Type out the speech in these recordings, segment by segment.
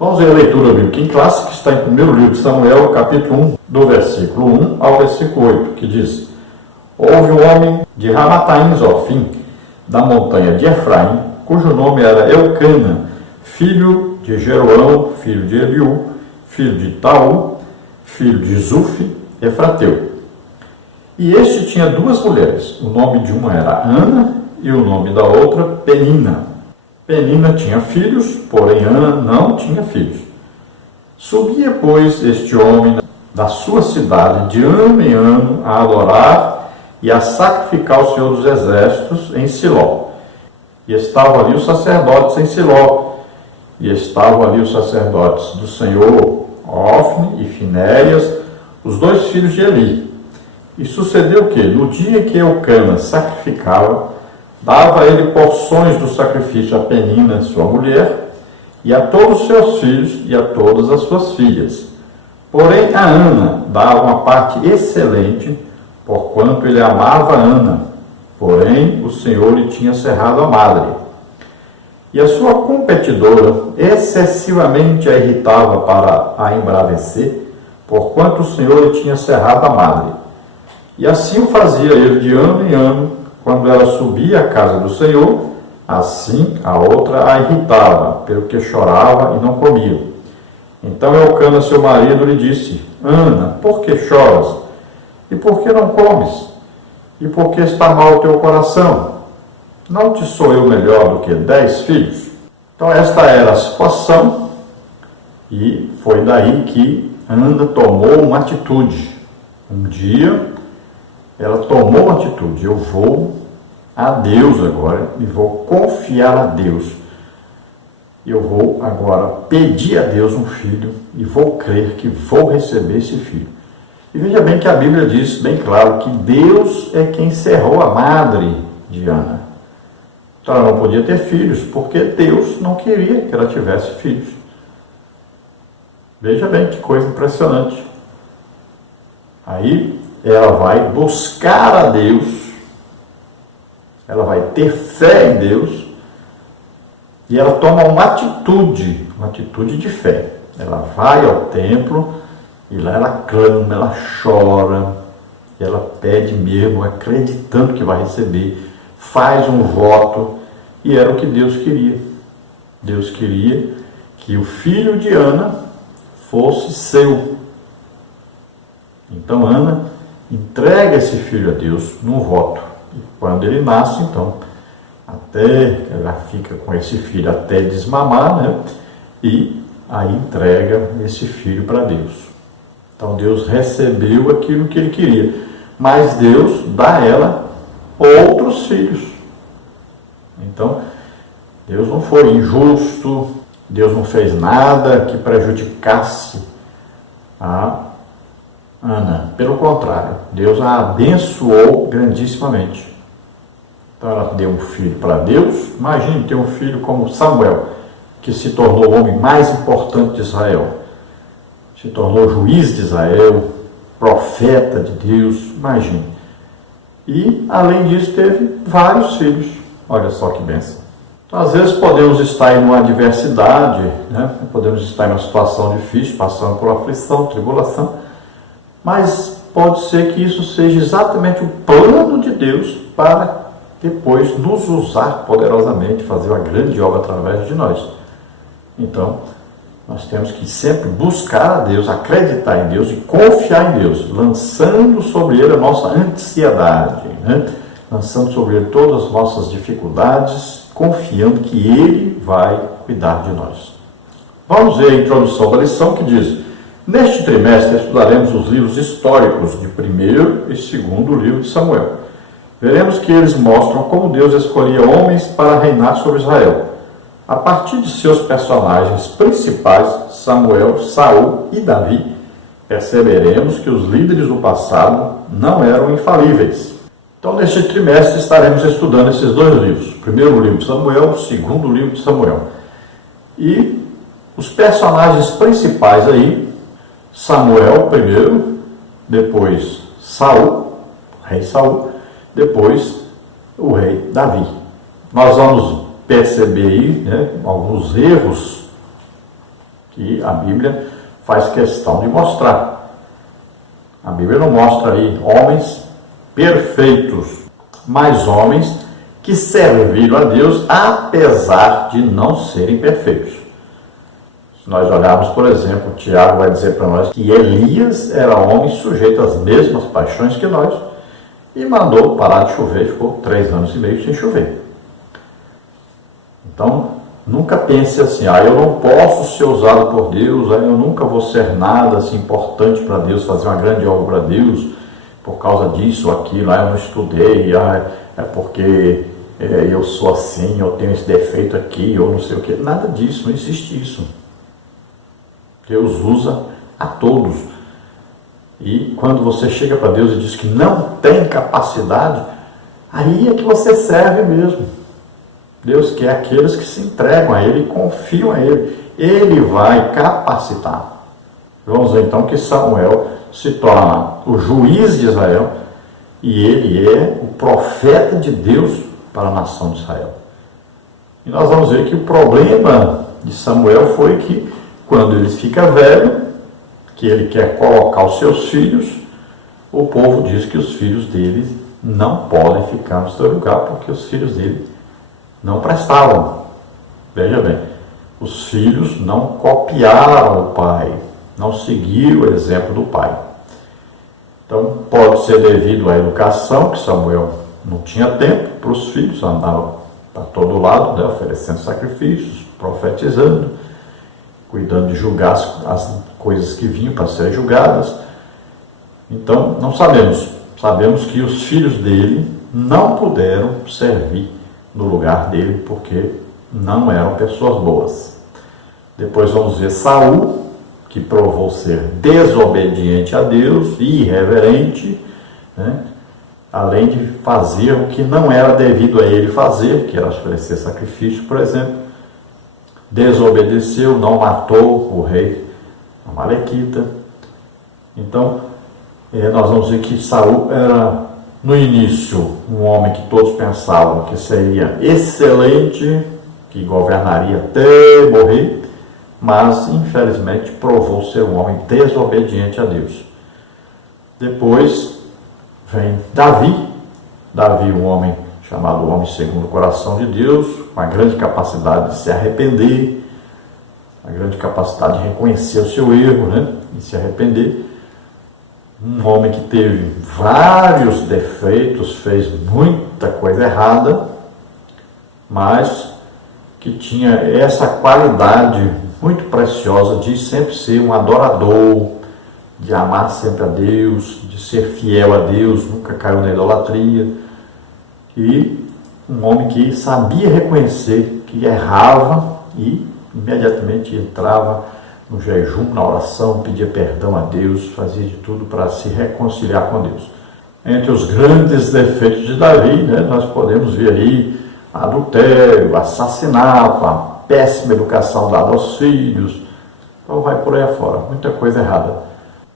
Vamos ver a leitura bíblica em classe, que está em 1º livro de Samuel, capítulo 1, do versículo 1 ao versículo 8, que diz: Houve um homem de Ramataim Zofim, da montanha de Efraim, cujo nome era Elcana, filho de Jeroão, filho de Eliú, filho de Taú, filho de Zufi, Efrateu. E este tinha 2 mulheres, o nome de uma era Ana e o nome da outra Penina. Penina tinha filhos, porém Ana não tinha filhos. Subia, pois, este homem da sua cidade de ano em ano a adorar e a sacrificar ao Senhor dos Exércitos em Siló. E estavam ali os sacerdotes em Siló, e estavam ali os sacerdotes do Senhor, Ofne e Finéias, os 2 filhos de Eli. E sucedeu que, no dia que Elcana sacrificava, dava ele porções do sacrifício a Penina, sua mulher, e a todos os seus filhos e a todas as suas filhas. Porém, a Ana dava uma parte excelente, porquanto ele amava Ana. Porém, o Senhor lhe tinha cerrado a madre. E a sua competidora excessivamente a irritava para a embravecer, porquanto o Senhor lhe tinha cerrado a madre. E assim o fazia ele de ano em ano. Quando ela subia à casa do Senhor, assim a outra a irritava, pelo que chorava e não comia. Então Elcana, seu marido, lhe disse: Ana, por que choras? E por que não comes? E por que está mal o teu coração? Não te sou eu melhor do que 10 filhos? Então esta era a situação, e foi daí que Ana tomou uma atitude. Um dia ela tomou uma atitude: eu vou a Deus agora e vou confiar a Deus. Eu vou agora pedir a Deus um filho e vou crer que vou receber esse filho. E veja bem que a Bíblia diz bem claro que Deus é quem cerrou a madre de Ana. Então ela não podia ter filhos, porque Deus não queria que ela tivesse filhos. Veja bem que coisa impressionante. Aí ela vai buscar a Deus, ela vai ter fé em Deus, e ela toma uma atitude de fé. Ela vai ao templo, e lá ela clama, ela chora, ela pede mesmo, acreditando que vai receber, faz um voto, e era o que Deus queria. Deus queria que o filho de Ana fosse seu. Então Ana entrega esse filho a Deus num voto. E quando ele nasce, então, até ela fica com esse filho até desmamar, né? E aí entrega esse filho para Deus. Então Deus recebeu aquilo que ele queria, mas Deus dá a ela outros filhos. Então Deus não foi injusto, Deus não fez nada que prejudicasse a Ana. Pelo contrário, Deus a abençoou grandissimamente. Então ela deu um filho para Deus. Imagine ter um filho como Samuel, que se tornou o homem mais importante de Israel. Se tornou juiz de Israel, profeta de Deus, imagine. E, além disso, teve vários filhos. Olha só que bênção. Então, às vezes podemos estar em uma adversidade, né? Podemos estar em uma situação difícil, passando por aflição, tribulação, mas pode ser que isso seja exatamente o plano de Deus para depois nos usar poderosamente, fazer uma grande obra através de nós. Então, nós temos que sempre buscar a Deus, acreditar em Deus e confiar em Deus, lançando sobre Ele a nossa ansiedade, né? Lançando sobre Ele todas as nossas dificuldades, confiando que Ele vai cuidar de nós. Vamos ver a introdução da lição que diz: neste trimestre estudaremos os livros históricos de 1º e 2º livro de Samuel. Veremos que eles mostram como Deus escolhia homens para reinar sobre Israel. A partir de seus personagens principais, Samuel, Saul e Davi, perceberemos que os líderes do passado não eram infalíveis. Então, neste trimestre, estaremos estudando esses 2 livros. O 1º livro de Samuel, o 2º livro de Samuel. E os personagens principais aí, Samuel primeiro, depois Saul, o rei Saul, depois o rei Davi. Nós vamos perceber aí, né, alguns erros que a Bíblia faz questão de mostrar. A Bíblia não mostra aí homens perfeitos, mas homens que serviram a Deus apesar de não serem perfeitos. Se nós olharmos, por exemplo, Tiago vai dizer para nós que Elias era homem sujeito às mesmas paixões que nós e mandou parar de chover, ficou 3 anos e meio sem chover. Então, nunca pense assim, eu não posso ser usado por Deus, eu nunca vou ser nada assim, importante para Deus, fazer uma grande obra para Deus, por causa disso ou aquilo, eu não estudei, é porque eu sou assim, eu tenho esse defeito aqui, ou não sei o que. Nada disso, não existe isso. Deus usa a todos. E quando você chega para Deus e diz que não tem capacidade, aí é que você serve mesmo. Deus quer aqueles que se entregam a Ele e confiam a Ele. Ele vai capacitar. Vamos ver então que Samuel se torna o juiz de Israel e ele é o profeta de Deus para a nação de Israel. E nós vamos ver que o problema de Samuel foi que quando ele fica velho, que ele quer colocar os seus filhos, o povo diz que os filhos dele não podem ficar no seu lugar porque os filhos dele não prestavam. Veja bem, os filhos não copiaram o pai, não seguiram o exemplo do pai. Então, pode ser devido à educação, que Samuel não tinha tempo para os filhos, andava para todo lado, oferecendo sacrifícios, profetizando, cuidando de julgar as coisas que vinham para serem julgadas. Então, não sabemos. Sabemos que os filhos dele não puderam servir no lugar dele, porque não eram pessoas boas. Depois vamos ver Saul, que provou ser desobediente a Deus e irreverente, né? Além de fazer o que não era devido a ele fazer, que era oferecer sacrifício, por exemplo. Desobedeceu, não matou o rei Amalequita. Então, nós vamos ver que Saul era, no início, um homem que todos pensavam que seria excelente, que governaria até morrer, mas, infelizmente, provou ser um homem desobediente a Deus. Depois vem Davi, um homem chamado homem segundo o coração de Deus, com a grande capacidade de se arrepender, a grande capacidade de reconhecer o seu erro, né? E se arrepender. Um homem que teve vários defeitos, fez muita coisa errada, mas que tinha essa qualidade muito preciosa de sempre ser um adorador, de amar sempre a Deus, de ser fiel a Deus, nunca caiu na idolatria. E um homem que sabia reconhecer que errava e imediatamente entrava no jejum, na oração, pedia perdão a Deus, fazia de tudo para se reconciliar com Deus. Entre os grandes defeitos de Davi, né, nós podemos ver aí adultério, assassinato, a péssima educação dada aos filhos, então vai por aí afora, muita coisa errada.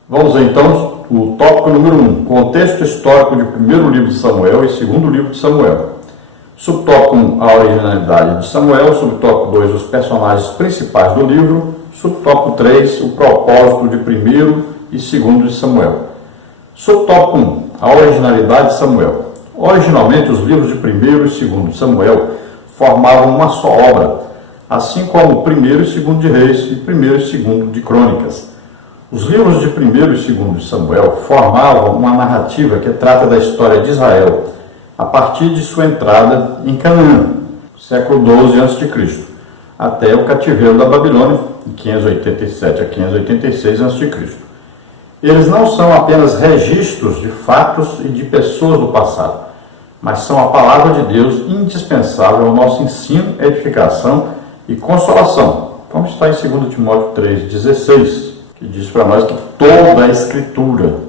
Vamos ver então o tópico número 1, contexto histórico de primeiro livro de Samuel e segundo livro de Samuel. Subtópico 1, a originalidade de Samuel. Subtópico 2, os personagens principais do livro. Subtópico 3, o propósito de primeiro e segundo de Samuel. Subtópico 1, a originalidade de Samuel. Originalmente, os livros de primeiro e segundo de Samuel formavam uma só obra, assim como o primeiro e segundo de Reis e primeiro e segundo de Crônicas. Os livros de primeiro e segundo de Samuel formavam uma narrativa que trata da história de Israel a partir de sua entrada em Canaã, século XII a.C., até o cativeiro da Babilônia, de 587 a 586 a.C. Eles não são apenas registros de fatos e de pessoas do passado, mas são a palavra de Deus indispensável ao nosso ensino, edificação e consolação, como está em 2 Timóteo 3,16, que diz para nós que toda a Escritura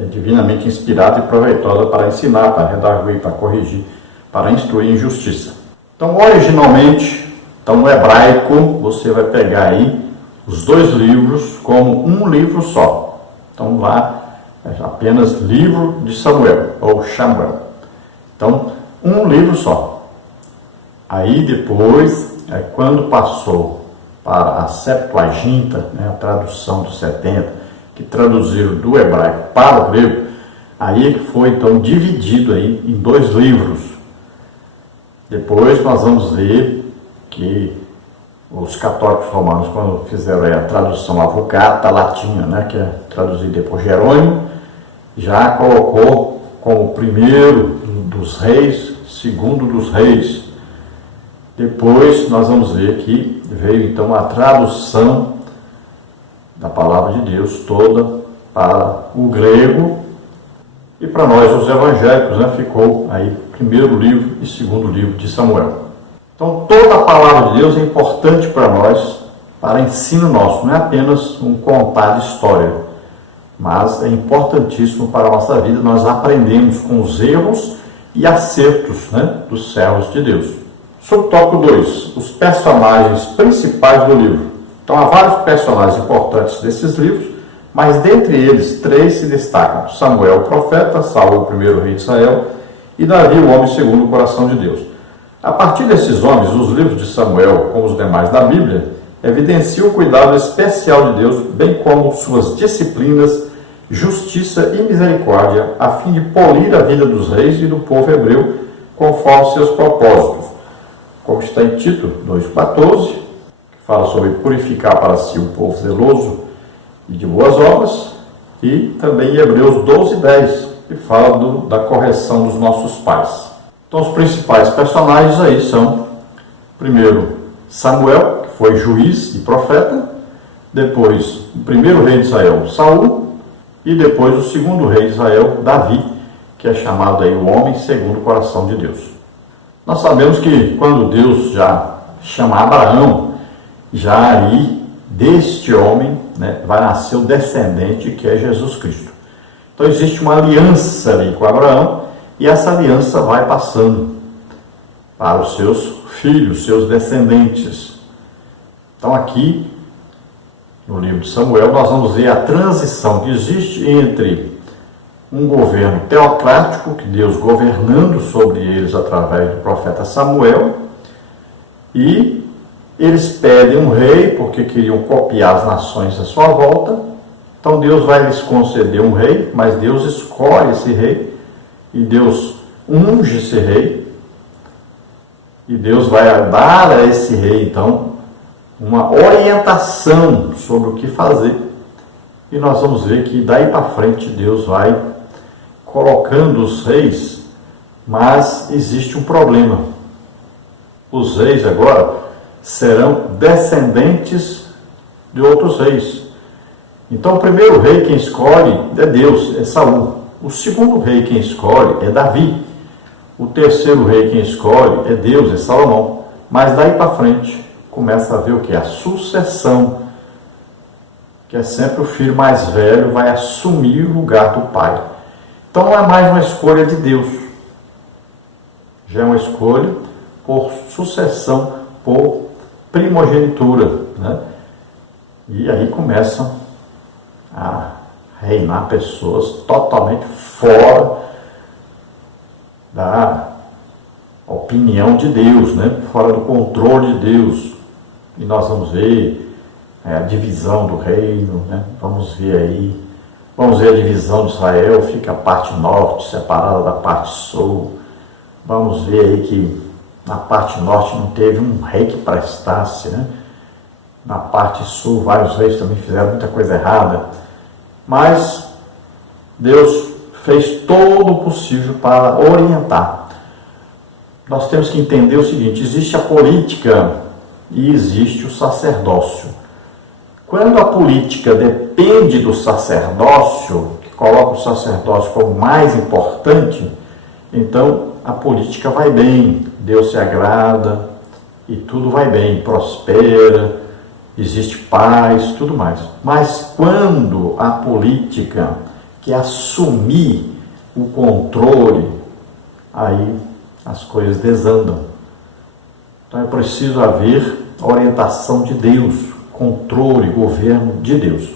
é divinamente inspirada e proveitosa para ensinar, para redarguir, para corrigir, para instruir em justiça. Então, originalmente, no hebraico, você vai pegar aí os dois livros como um livro só. Então, lá é apenas livro de Samuel, ou Samuel. Então, um livro só. Aí, depois, quando passou para a Septuaginta, né, a tradução dos 70, que traduziram do hebraico para o grego, aí é que foi então dividido aí em 2 livros. Depois nós vamos ver que os católicos romanos, quando fizeram a tradução à Vulgata latina, né, que é traduzida por Jerônimo, já colocou como primeiro dos reis, segundo dos reis. Depois nós vamos ver que veio então a tradução da palavra de Deus toda para o grego, e para nós os evangélicos, né, ficou aí primeiro livro e segundo livro de Samuel. Então toda a palavra de Deus é importante para nós, para ensino nosso, não é apenas um contar de história, mas é importantíssimo para a nossa vida. Nós aprendemos com os erros e acertos, né, dos servos de Deus. Subtópico 2, os personagens principais do livro. Então há vários personagens importantes desses livros, mas dentre eles 3 se destacam: Samuel, o profeta; Saul, o primeiro rei de Israel; e Davi, o homem segundo o coração de Deus. A partir desses homens, os livros de Samuel, como os demais da Bíblia, evidenciam o cuidado especial de Deus, bem como suas disciplinas, justiça e misericórdia, a fim de polir a vida dos reis e do povo hebreu conforme seus propósitos. Como está em Tito 2,14, que fala sobre purificar para si um povo zeloso e de boas obras, e também em Hebreus 12,10, que fala da correção dos nossos pais. Então os principais personagens aí são, primeiro, Samuel, que foi juiz e profeta; depois o primeiro rei de Israel, Saul; e depois o segundo rei de Israel, Davi, que é chamado aí o homem segundo o coração de Deus. Nós sabemos que quando Deus já chama Abraão, já aí deste homem, né, vai nascer o descendente, que é Jesus Cristo. Então existe uma aliança ali com Abraão, e essa aliança vai passando para os seus filhos, seus descendentes. Então aqui, no livro de Samuel, nós vamos ver a transição que existe entre um governo teocrático, que Deus governando sobre eles através do profeta Samuel, e eles pedem um rei porque queriam copiar as nações à sua volta. Então Deus vai lhes conceder um rei, mas Deus escolhe esse rei, e Deus unge esse rei, e Deus vai dar a esse rei então uma orientação sobre o que fazer. E nós vamos ver que daí para frente Deus vai colocando os reis, mas existe um problema. Os reis agora serão descendentes de outros reis. Então o primeiro rei quem escolhe é Deus, é Saul. O segundo rei quem escolhe é Davi. O terceiro rei quem escolhe é Deus, é Salomão. Mas daí para frente começa a ver o que? A sucessão, que é sempre o filho mais velho vai assumir o lugar do pai. Então não é mais uma escolha de Deus, já é uma escolha por sucessão, por primogenitura, né? E aí começam a reinar pessoas totalmente fora da opinião de Deus, né? Fora do controle de Deus. E nós vamos ver a divisão do reino, né? Vamos ver a divisão de Israel, fica a parte norte separada da parte sul. Vamos ver aí que na parte norte não teve um rei que prestasse, né? Na parte sul, vários reis também fizeram muita coisa errada. Mas Deus fez todo o possível para orientar. Nós temos que entender o seguinte: existe a política e existe o sacerdócio. Quando a política depende do sacerdócio, que coloca o sacerdócio como mais importante, então a política vai bem, Deus se agrada e tudo vai bem, prospera, existe paz, tudo mais. Mas quando a política quer assumir o controle, aí as coisas desandam. Então é preciso haver orientação de Deus, controle, governo de Deus.